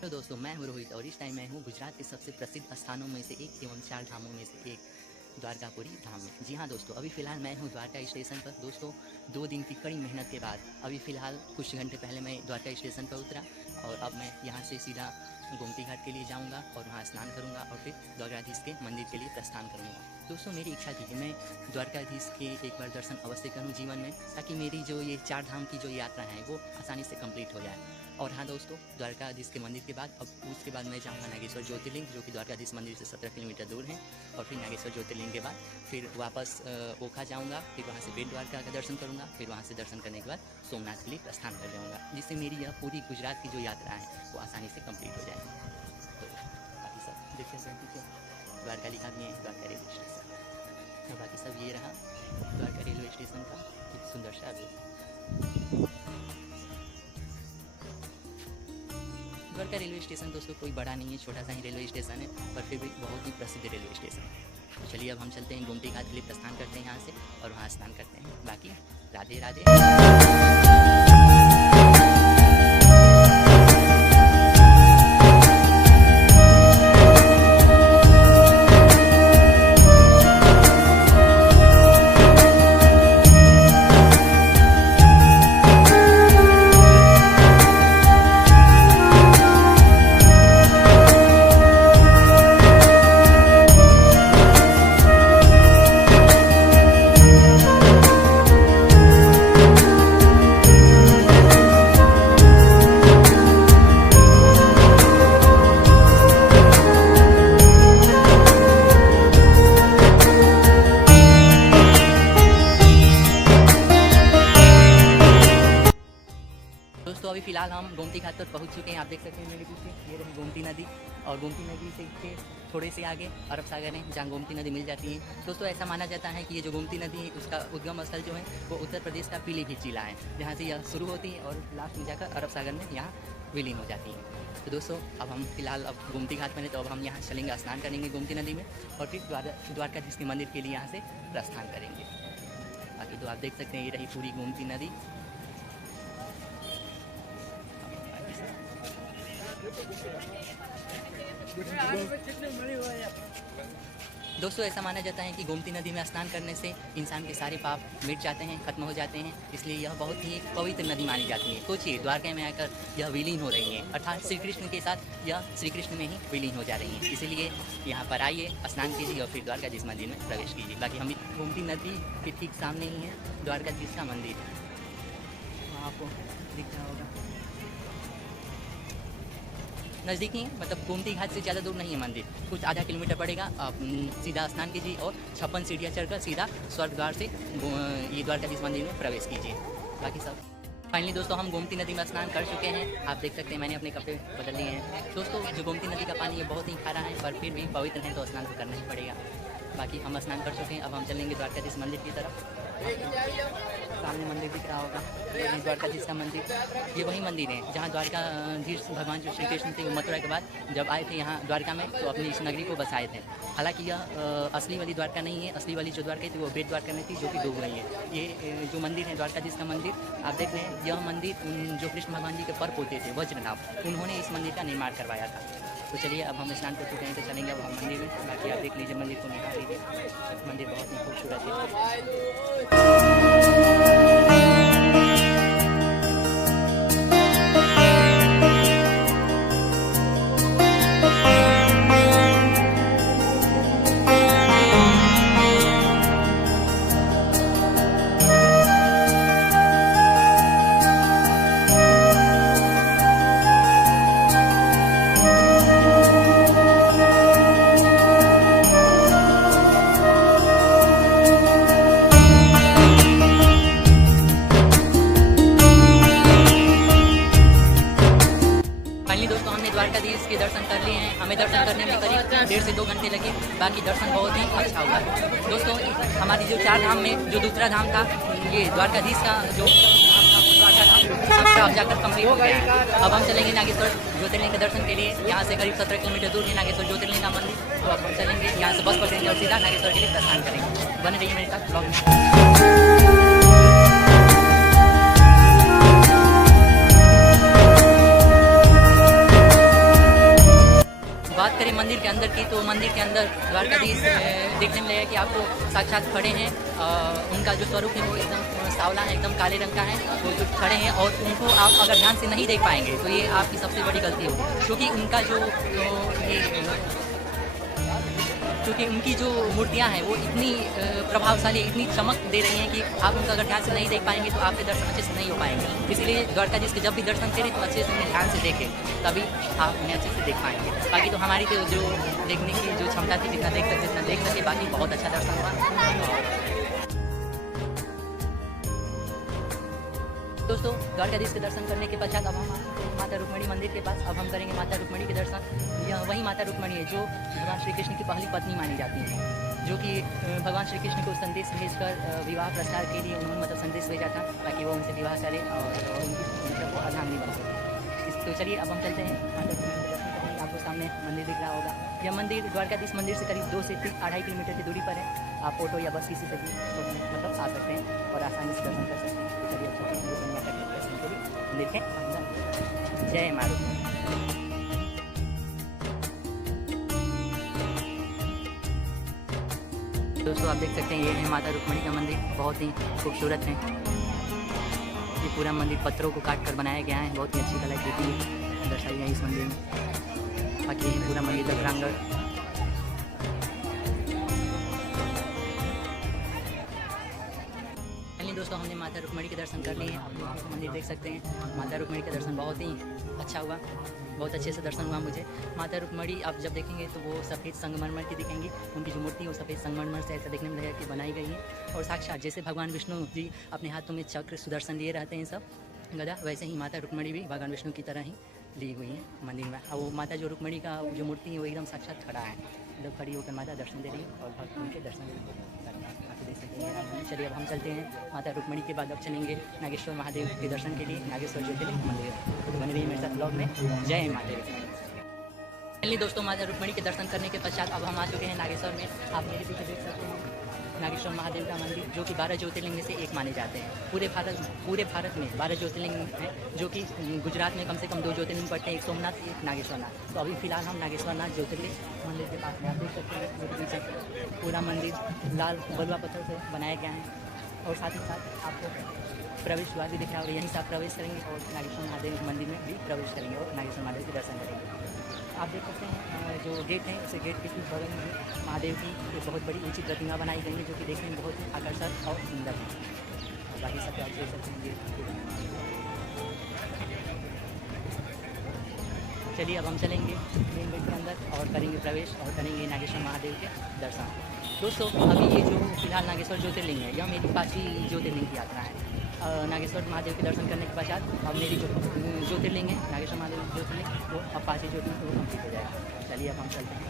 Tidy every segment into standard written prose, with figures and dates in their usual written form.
तो दोस्तों मैं हूँ रोहित और इस टाइम मैं हूँ गुजरात के सबसे प्रसिद्ध स्थानों में से एक एवं 4 धामों में से एक द्वारकापुरी धाम में। जी हाँ दोस्तों, अभी फ़िलहाल मैं हूँ द्वारका स्टेशन पर। दोस्तों 2 दिन की कड़ी मेहनत के बाद अभी फ़िलहाल कुछ घंटे पहले मैं द्वारका स्टेशन पर उतरा और अब मैं यहाँ से सीधा गोमती घाट के लिए जाऊँगा और वहाँ स्नान करूँगा और फिर द्वारकाधीश के मंदिर के लिए प्रस्थान करूँगा। दोस्तों मेरी इच्छा थी कि मैं द्वारकाधीश के एक बार दर्शन अवश्य करूँ जीवन में, ताकि मेरी जो ये 4 धाम की जो यात्रा है वो आसानी से कंप्लीट हो जाए। और हाँ दोस्तों, द्वारकाधीश के मंदिर के बाद अब उसके बाद मैं जाऊँगा नागेश्वर ज्योतिर्लिंग, जो कि द्वारकाधीश मंदिर से 17 किलोमीटर दूर है। और फिर नागेश्वर ज्योतिर्लिंग के बाद फिर वापस ओखा जाऊँगा, फिर वहाँ से बेट द्वारका का दर्शन करूँगा, फिर वहाँ से दर्शन करने के बाद सोमनाथ के लिए प्रस्थान कर जाऊँगा, जिससे मेरी यह पूरी गुजरात की जो यात्रा है वो आसानी से कंप्लीट हो जाएगी। तो बाकी सब देखते हैं, ठीक है। द्वारका लिखा भी है द्वारका रेलवे स्टेशन, और बाकी सब ये रहा द्वारका रेलवे स्टेशन का एक सुंदर सा व्यू। द्वारका रेलवे स्टेशन दोस्तों कोई बड़ा नहीं है, छोटा सा ही रेलवे स्टेशन है, पर फिर भी बहुत ही प्रसिद्ध रेलवे स्टेशन है। तो चलिए अब हम चलते हैं गोमती घाट के लिए प्रस्थान करते हैं यहाँ से और वहाँ स्नान करते हैं। बाकी राधे राधे। दोस्तों अभी फ़िलहाल हम गोमती घाट पर पहुंच चुके हैं। आप देख सकते हैं मेरे पीछे ये रही गोमती नदी, और गोमती नदी से थोड़े से आगे अरब सागर है, जहाँ गोमती नदी मिल जाती है। दोस्तों ऐसा माना जाता है कि ये जो गोमती नदी है उसका उद्गम स्थल जो है वो उत्तर प्रदेश का पीलीभीत जिला है, जहाँ से यह शुरू होती है और लास्ट में जाकर अरब सागर में यहाँ विलीन हो जाती है। तो दोस्तों अब हम फिलहाल अब गोमती घाट में हैं, तो अब हम यहाँ चलेंगे, स्नान करेंगे गोमती नदी में और फिर द्वारकाधीश के मंदिर के लिए यहाँ से प्रस्थान करेंगे। बाकी तो आप देख सकते हैं ये रही पूरी गोमती नदी। दोस्तों ऐसा माना जाता है कि गोमती नदी में स्नान करने से इंसान के सारे पाप मिट जाते हैं, खत्म हो जाते हैं, इसलिए यह बहुत ही पवित्र नदी मानी जाती है। सोचिए द्वारका में आकर यह विलीन हो रही है, अर्थात श्री कृष्ण के साथ यह श्री कृष्ण में ही विलीन हो जा रही है। इसीलिए यहाँ पर आइए, स्नान कीजिए और फिर द्वारकाधीश मंदिर में प्रवेश कीजिए। बाकी हम गोमती नदी के ठीक सामने ही है द्वारकाधीश का मंदिर, वहाँ आपको दिख रहा होगा, नज़दीक ही है, मतलब गोमती घाट से ज़्यादा दूर नहीं है मंदिर, कुछ आधा किलोमीटर पड़ेगा। आप सीधा स्नान कीजिए और 56 सीढ़ियाँ चढ़कर सीधा स्वर्ग द्वार से ये द्वारकाधीश मंदिर में प्रवेश कीजिए। बाकी सब फाइनली दोस्तों हम गोमती नदी में स्नान कर चुके हैं। आप देख सकते हैं मैंने अपने कपड़े बदल लिए हैं। दोस्तों जो गोमती नदी का पानी है बहुत ही खारा है, पर फिर भी पवित्र है तो स्नान तो करना ही पड़ेगा। बाकी हम स्नान कर चुके हैं, अब हम चलेंगे द्वारकाधीश मंदिर की तरफ। सामने मंदिर दिख रहा होगा, द्वारकाधीश का मंदिर, ये वही मंदिर है जहाँ द्वारकाधीश भगवान जो श्री कृष्ण थे वो मथुरा के बाद जब आए थे यहाँ द्वारका में तो अपनी इस नगरी को बसाए थे। हालांकि यह असली वाली द्वारका नहीं है, असली वाली जो द्वारका थी वो बेट द्वारका में थी, जो कि डूब गई है। ये जो मंदिर है द्वारकाधीश का मंदिर, आप देख रहे हैं, यह मंदिर जो कृष्ण भगवान जी के पर पोते थे वज्रनाभ, उन्होंने इस मंदिर का निर्माण करवाया था। तो चलिए अब हम स्नान कर चुके हैं तो चलेंगे अब हम मंदिर में। बाकी आप देख लीजिए मंदिर को, निकाल लीजिए, मंदिर बहुत ही खूबसूरत है। द्वारकाधीश के दर्शन कर लिए हैं। हमें दर्शन करने में करीब 1.5 से 2 घंटे लगे। बाकी दर्शन बहुत ही अच्छा हुआ। दोस्तों हमारी जो 4 धाम में जो दूसरा धाम था, ये द्वारकाधीश का जो द्वारका धाम सबका अब जाकर कंप्लीट हो गया। अब हम चलेंगे नागेश्वर ज्योतिर्लिंग के दर्शन के लिए। यहाँ से करीब 17 किलोमीटर दूर है नागेश्वर ज्योतिर्लिंग का मंदिर। तो अब हम चलेंगे, यहाँ से बस पकड़ेंगे और सीधा नागेश्वर के लिए प्रस्थान करेंगे। बने रहिए मेरे साथ ब्लॉग में। गए मंदिर के अंदर की, तो मंदिर के अंदर द्वारकाधीश देखने में लगा कि आपको साक्षात खड़े हैं। उनका जो स्वरूप है वो एकदम सांवला है, एकदम काले रंग का है। वो जो खड़े हैं और उनको आप अगर ध्यान से नहीं देख पाएंगे तो ये आपकी सबसे बड़ी गलती होगी, क्योंकि उनका क्योंकि उनकी जो मूर्तियाँ हैं वो इतनी प्रभावशाली, इतनी चमक दे रही हैं कि आप उनका अगर ध्यान से नहीं देख पाएंगे तो आपके दर्शन अच्छे से नहीं हो पाएंगे। इसीलिए द्वारकाधीश के जब भी दर्शन करें तो अच्छे से उन्हें ध्यान से देखें, तभी आप उन्हें अच्छे से देख पाएंगे। बाकी तो हमारी तो जो देखने की जो क्षमता थी, जितना देख सके, बाकी बहुत अच्छा दर्शन हुआ। दोस्तों, द्वारकाधीश के दर्शन करने के पश्चात अब हम माता रुक्मणी मंदिर के पास अब हम करेंगे माता रुक्मणी के दर्शन। यह वही माता रुक्मणी है जो भगवान श्री कृष्ण की पहली पत्नी मानी जाती है, जो कि भगवान श्री कृष्ण को संदेश भेजकर विवाह प्रस्ताव के लिए उन्होंने संदेश भेजा था, ताकि वो उनसे विवाह करें और उनकी वो अर्धांगिनी बन सके। तो चलिए अब हम चलते हैं माता रुक्मणी के दर्शन करने। आपको सामने मंदिर दिख रहा होगा। यह मंदिर द्वारकाधीश मंदिर से करीब 2 से 2.5 किलोमीटर की दूरी पर है। आप ऑटो या बस किसी से भी मतलब आ सकते हैं और आसानी से दर्शन कर सकते हैं। तो चलिए दर्शन के लिए मंदिर के अंदर। जय माँ रुक्मणी। दोस्तों, आप देख सकते हैं ये है माता रुक्मणी का मंदिर, बहुत ही खूबसूरत है। ये पूरा मंदिर पत्थरों को काट कर बनाया गया है, बहुत ही अच्छी कलाकृति दर्शाई है इस मंदिर में। बाकी पूरा मंदिर का प्रांगण दोस्तों, हमने माता रुक्मणी के दर्शन कर लिए हैं। आप लोग मंदिर देख सकते हैं। माता रुक्मणी का दर्शन बहुत ही अच्छा हुआ, बहुत अच्छे से दर्शन हुआ मुझे। माता रुक्मणी आप जब देखेंगे तो वो सफ़ेद संगमरमर की दिखेंगी। उनकी जो मूर्ति है वो सफ़ेद संगमरमर से ऐसा देखने में लगेगा कि बनाई गई है। और साक्षात जैसे भगवान विष्णु जी अपने हाथों में चक्र सुदर्शन लिए रहते हैं सब गदा, वैसे ही माता रुक्मणी भी भगवान विष्णु की तरह ही ली हुई है मंदिर में। और वो माता जो रुक्मणी का जो मूर्ति है वो एकदम साक्षात खड़ा है, मतलब खड़ी होकर माता दर्शन दे रही है और भक्त उनके दर्शन दे सकते हैं। चलिए अब हम चलते हैं माता रुक्मणी के बाद अब चलेंगे नागेश्वर महादेव के दर्शन के लिए, नागेश्वर ज्योतिर्लिंग मंदिर। तो बने रहिए मेरे साथ ब्लॉग में। जय माता रुक्मणी। चलिए दोस्तों, माता रुक्मणी के दर्शन करने के पश्चात अब हम आ चुके हैं नागेश्वर में। आप मेरे पीछे देख सकते हैं नागेश्वर महादेव का मंदिर, जो कि 12 ज्योतिर्लिंग में से एक माने जाते हैं। पूरे भारत में 12 ज्योतिर्लिंग हैं, जो कि गुजरात में कम से कम 2 ज्योतिर्लिंग पड़ते हैं, एक सोमनाथ, एक नागेश्वरनाथ। तो अभी फिलहाल हम नागेश्वरनाथ ज्योतिर्लिंग मंदिर के पास में। आप देख सकते हैं पूरा मंदिर लाल बलुआ पत्थर से बनाया गया है और साथ ही साथ आपको प्रवेश द्वार भी दिख रहा है और यहीं से आप प्रवेश करेंगे और नागेश्वर महादेव मंदिर में भी प्रवेश करेंगे और नागेश्वर महादेव के दर्शन करेंगे। आप देख सकते हैं जो गेट है, उस गेट के ठीक बगल में महादेव की एक बहुत बड़ी ऊंची प्रतिमा बनाई गई है, जो कि देखने में बहुत ही आकर्षक और सुंदर है। और बाकी सब आप देख सकते हैं। चलिए अब हम चलेंगे मेन गेट के अंदर और करेंगे प्रवेश और करेंगे नागेश्वर महादेव के दर्शन। दोस्तों, अभी ये जो फिलहाल नागेश्वर ज्योतिर्लिंग है, यह मेरी 5वीं ज्योतिर्लिंग की यात्रा है। नागेश्वर महादेव के दर्शन करने के पश्चात अब मेरी जो ज्योतिर्लिंग है नागेश्वर महादेव ज्योतिर्लिंग, वो अब 5वीं ज्योतिर्लिंग वो कंप्लीट हो जाएगा। चलिए अब हम चलते हैं।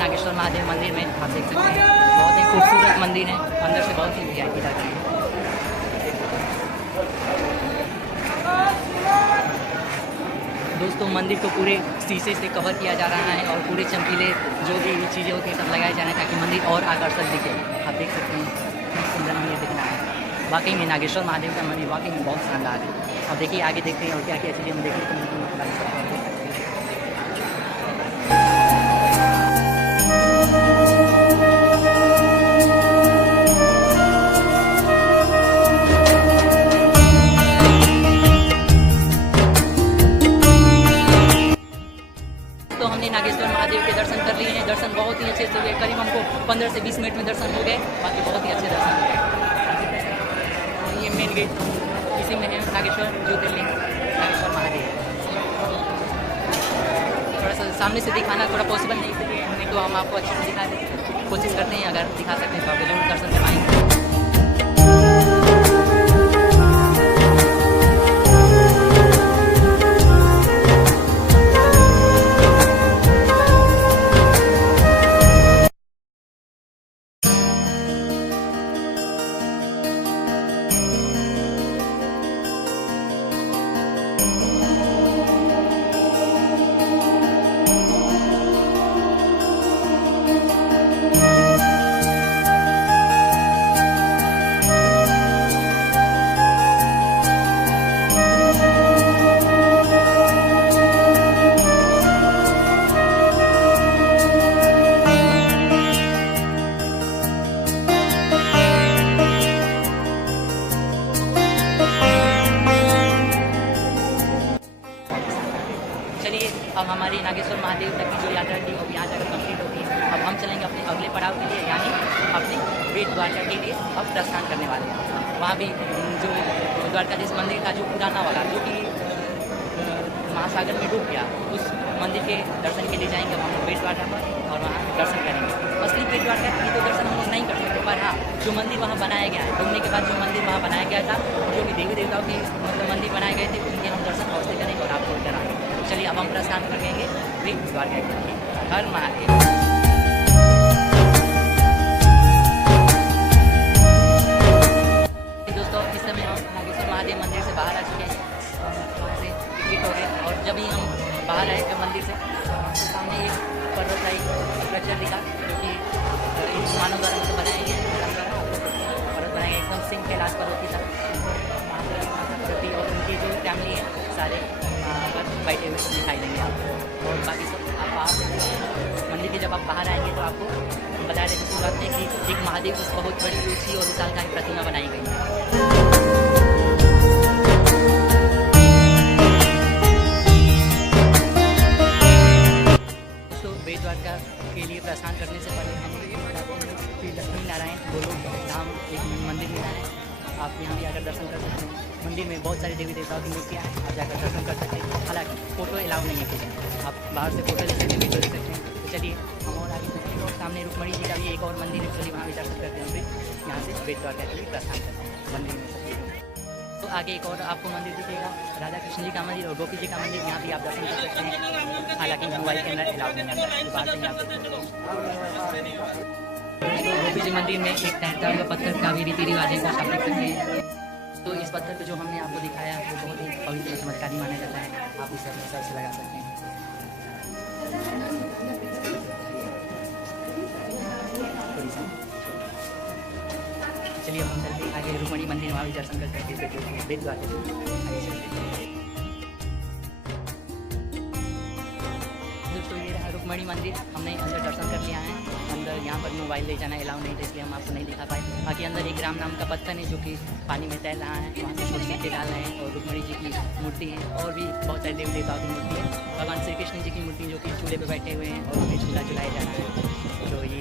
नागेश्वर महादेव मंदिर में आप देख सकते हैं, बहुत ही खूबसूरत मंदिर है, अंदर से बहुत ही वीआईपी लग रहा है। दोस्तों, मंदिर को पूरे शीशे से कवर किया जा रहा है और पूरे चमकीले जो भी चीज़ें होती हैं सब लगाए जा रहे हैं, ताकि मंदिर और आकर्षक दिखे। आप देख सकते हैं सुंदर मंदिर दिख रहा है। वाकई में नागेश्वर महादेव का मंदिर वाकई में बहुत शानदार है। अब देखिए आगे देखते हैं और क्या क्या चीज़ें हम देखने को मिलती हैं। तो हमने नागेश्वर महादेव के दर्शन कर लिए हैं। दर्शन बहुत ही अच्छे से हुए, करीब हमको 15 से 20 मिनट में दर्शन हो गए। बाकी बहुत ही अच्छे दर्शन हो गए। ये मेन गेट इसी में है नागेश्वर ज्योतिर्लिंग नागेश्वर महादेव। थोड़ा सा सामने से दिखाना थोड़ा पॉसिबल नहीं तो हम आपको अच्छे से दिखा दें, कोशिश करते हैं, अगर दिखा सकते हैं तो आप जरूर दर्शन करवाएंगे। चलिए अब हमारी नागेश्वर महादेव तक की जो यात्रा थी वो यहाँ जाकर कंप्लीट होती है। अब हम चलेंगे अपने अगले पड़ाव के लिए, यानी अपने बेट द्वारका के लिए अब प्रस्थान करने वाले हैं। वहाँ भी जो द्वारकाधीश मंदिर था जो पुराना वाला, जो कि महासागर में डूब गया, उस मंदिर के दर्शन के लिए जाएंगे हम लोग बेट द्वारका पर और वहाँ दर्शन करेंगे। असली बेट द्वारका की तो दर्शन हम लोग नहीं कर सकते, पर हाँ जो मंदिर वहाँ बनाया गया है, डूबने के बाद जो मंदिर वहाँ बनाया गया था, जो कि देवी देवताओं के मतलब मंदिर बनाए गए थे, उनके हम दर्शन अवश्य करेंगे और आपको कराएंगे। चलिए अब हम प्रस्थान करेंगे बेट द्वारका के लिए। हर महादेव। दोस्तों इस समय हम नागेश्वर महादेव मंदिर से बाहर आ चुके हैं, वहाँ से टिकट हो गए और जब ही हम बाहर आए मंदिर से तो सामने एक पर्वतराई स्ट्रक्चर दिखा, जो कि मानव द्वारा मतलब बनाया गया है। पर्वत बनाया गया एकदम सिंह कैलाश पर्वत था, महापार्वती और उनकी जो फैमिली है सारे पर बैठे हुए दिखाई देंगे आपको। और बाकी सब आप बाहर से मंदिर के जब आप बाहर आएंगे तो आपको बता दें दूसरी बात है कि एक महादेव की बहुत बड़ी ऊँची और विशालकाय प्रतिमा बनाई गई है। बेट द्वारका के लिए प्रस्थान करने से पहले हम श्री लक्ष्मी नारायण गोलोक धाम एक मंदिर मिला है, आप यहाँ भी आकर दर्शन कर सकते हैं। मंदिर में बहुत सारे देवी देवताओं की मूर्तियाँ हैं, आप जाकर दर्शन कर सकते हैं। हालांकि फ़ोटो अलाउ नहीं है किसी, आप बाहर से फ़ोटो ले सकते हैं, वीडियो ले सकते हैं। तो चलिए हम और आगे चलते हैं। सामने रुक्मणी जी का भी एक और मंदिर है, चलिए वहाँ भी दर्शन करते हैं। फिर यहाँ से बेट द्वारका के लिए प्रस्थान करते हैं मंदिर में सब। तो आगे एक और आपको मंदिर दिखेगा, राधा कृष्ण जी का मंदिर और गोपी जी का मंदिर, यहाँ भी आप दर्शन कर सकते हैं। हालांकि मोबाइल के अंदर अलाउ नहीं है, बाहर से आप गोपी जी मंदिर में एक तैरता हुआ पत्थर का भी रीति रिवाज को स्थापित करते हैं। तो इस पत्थर को जो हमने आपको दिखाया वो बहुत ही पवित्र चमत्कारी माना जाता है, आप इसे अपने सर से लगा सकते हैं। चलिए हम चलते आगे रुक्मणी मंदिर, वहाँ भी दर्शन करते हैं बेट द्वारका। दोस्तों ये रहा रुक्मणी मंदिर, हमने अंदर दर्शन कर लिया है। अंदर यहाँ पर मोबाइल ले जाना अलाउ नहीं था, इसलिए हम आपको नहीं दिखा पाए। बाकी अंदर एक राम नाम का पत्थर है जो कि पानी में तैर रहा है, वहाँ से छोटे सिक्के डाल रहे हैं और रुक्मणी जी की मूर्ति है और भी बहुत सारे देवी देवताओं की मूर्ति है। भगवान श्री कृष्ण जी की मूर्ति जो कि झूले पर बैठे हुए हैं और उन्हें झूला झुलाया जा रहा है, तो ये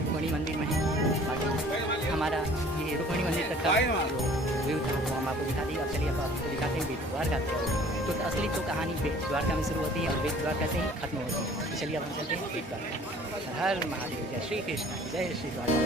रुक्मणी मंदिर में है। बाकी हमारा ये रुक्मणी मंदिर तक का व्यू था वो हम आपको दिखा दी। अब चलिए अब आपको दिखाते हैं बेट द्वारका। तो असली तो कहानी बेट द्वारका में शुरू होती है और बेट द्वारका से ही खत्म होती है। तो चलिए अब हम चलते हैं बेट द्वारका। हर महादेव, जय श्री कृष्ण, जय श्री द्वारका।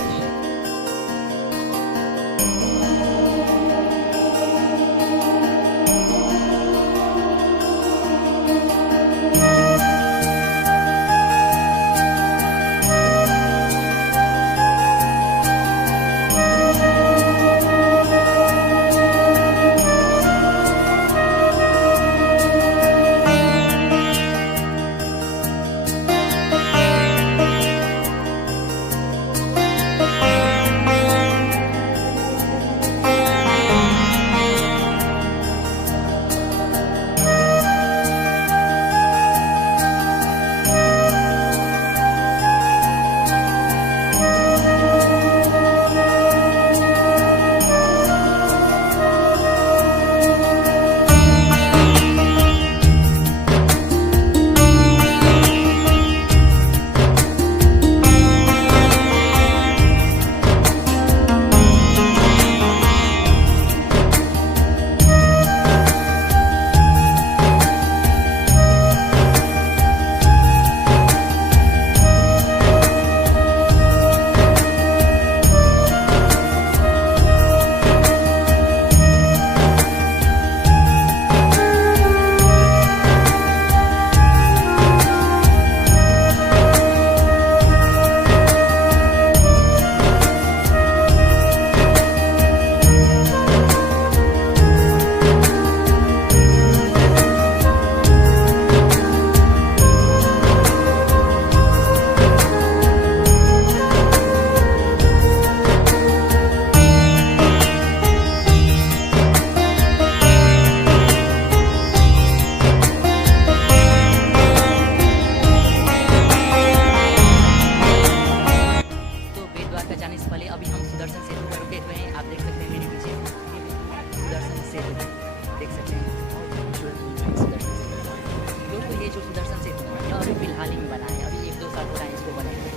हाल ही में बना है, अभी 1-2 साल हो रहा है इसको बने हुए।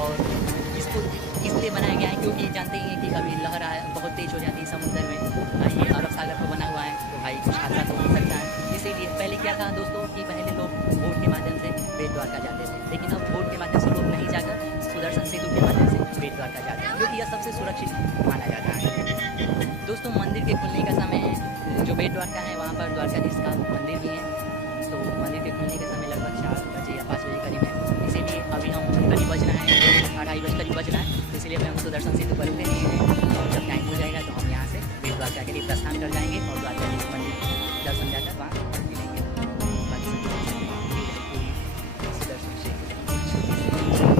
और इसको इसलिए बनाया गया है क्योंकि जानते ही हैं कि कभी लहर बहुत तेज़ हो जाती है समुद्र में, ये अरब सागर पर बना हुआ है, तो भाई कुछ हादसा तो हो सकता है। इसीलिए पहले क्या था दोस्तों कि पहले लोग बोट के माध्यम से बेट द्वारका जाते थे, लेकिन अब बोट के माध्यम से लोग नहीं जाकर सुदर्शन सेतु के माध्यम से बेट द्वारका जाते हैं, क्योंकि यह सबसे सुरक्षित माना जाता है। दोस्तों मंदिर के खुलने का समय जो बेट द्वारका है वहाँ पर द्वारकाधीश का मंदिर भी है, तो मंदिर के खुलने के समय लगभग 4 बजे या 5 बजे करीब है। इसीलिए अभी हम करीब बज रहा है 2:30 बजे करीब बज रहा है, इसलिए अभी हम सुदर्शन सेतु पर रुके नहीं हैं, और जब टाइम हो जाएगा तो हम यहाँ से बेट द्वारका के लिए प्रस्थान कर जाएंगे और द्वारकाधीश मंदिर दर्शन जाकर वहाँ मिलेंगे। बाकी सुदर्शन सेतु दोस्तों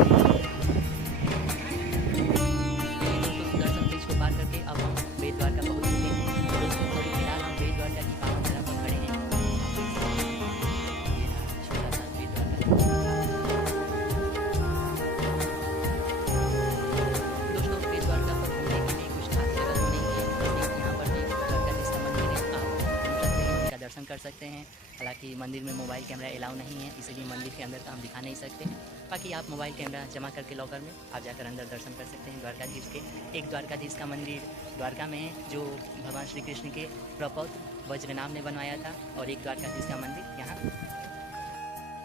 सुदर्शन ब्रिज को पार करके अब हम बेट द्वारका पहुँच चुके हैं। दोस्तों अभी फिलहाल हम बेट द्वारका की पावन धरा पर खड़े हैं। छोटा सा बेट द्वारका। दोस्तों बेट द्वारका पर घूमने के लिए कुछ खास जगह तो नहीं है, लेकिन यहाँ पर भी द्वारकाधीश का मंदिर है, आप घूम सकते हैं, उनका दर्शन कर सकते हैं। हालांकि मंदिर में मोबाइल कैमरा अलाउ नहीं है, इसलिए मंदिर के अंदर का हम दिखा नहीं सकते हैं। बाकी आप मोबाइल कैमरा जमा करके लॉकर में आप जाकर अंदर दर्शन कर सकते हैं द्वारकाधीश के। एक द्वारकाधीश का मंदिर द्वारका में है, जो भगवान श्री कृष्ण के प्रपौत्र वज्रनाभ ने बनवाया था, और एक द्वारकाधीश का मंदिर यहाँ।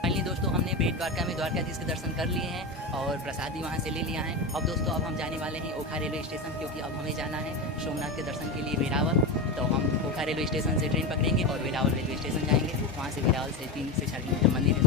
फाइनली दोस्तों हमने बेट द्वारका में द्वारकाधीश के दर्शन कर लिए हैं और प्रसाद भी वहाँ से ले लिया है। अब दोस्तों अब हम जाने वाले हैं ओखा रेलवे स्टेशन, क्योंकि अब हमें जाना है सोमनाथ के दर्शन के लिए वेरावल। तो हम ओखा रेलवे स्टेशन से ट्रेन पकड़ेंगे और वेरावल रेलवे स्टेशन जाएंगे, वहाँ से वेरावल से 3 से 4 किलोमीटर मंदिर है।